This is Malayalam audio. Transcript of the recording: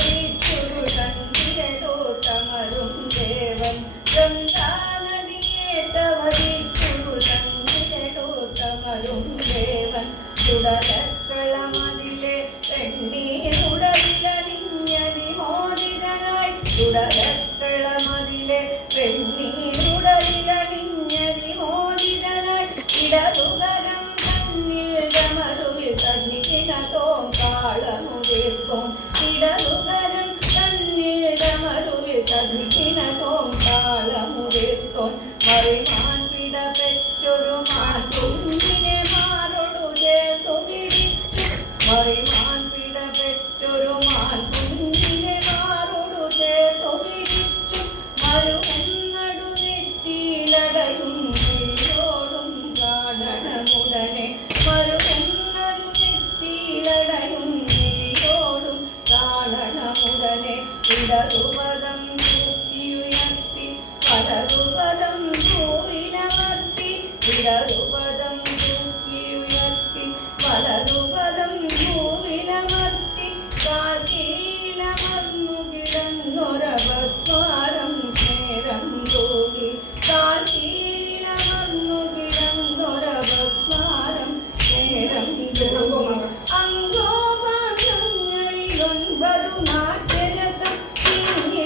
തവരിച്ചൊരു തന്നിരടോത്തമരും ദേവൻ ഗംഗാനദിയെ തവരിച്ചൊരു തന്നിരടോത്തമരും ദേവൻ ചുടലക്കളമതിലെ പെണ്ണീരുടലിലണിഞ്ഞ വിമോചിതനായി ചുടലക്കളമതിലെ പെണ്ണീരുടലിലണിഞ്ഞ വിമോചിതനായി ഇടതുകരം തന്നിൽ ഡമരുവിൽ തന്നിക്കിണതോം കാളമുതിർത്തോം ഇടതുകരം തന്നിൽ ഡമരുവിൽ തന്നിക്കിണതോം കാളമുതിർത്തോം മറിമാൻ പിട പെറ്റൊരു മാൻ കുഞ്ഞിനെ മാറൊടു ചേർത്തു പിടിച്ചു മറിമാൻ പിട പെറ്റൊരു മാൻ കുഞ്ഞിനെ മാറൊടു ചേർത്തു പിടിച്ചു മരുന്നടു നെറ്റിയിലടയും നീരോടും കാണണമുടനെ മരുന്നടു നെറ്റിയിലടയും നീരോടും കാണണമുടനെ ഇടതുപദം തൂക്കിയുയർത്തി വലതുപദം ഭൂവിനമർത്തി ഇടതുപദം തൂക്കിയുയർത്തി വലതുപദം ഭൂവിനമർത്തി കാൽക്കീലമർന്നു കിടന്നൊരപസ്മാരം നേരം തൂകി കാൽക്കീലമർന്നു കിടന്നൊരപസ്മാരം നേരം തൂകി അങ്കോപാംഗങ്ങളിൽ 9 നാട്യരസം തിങ്ങി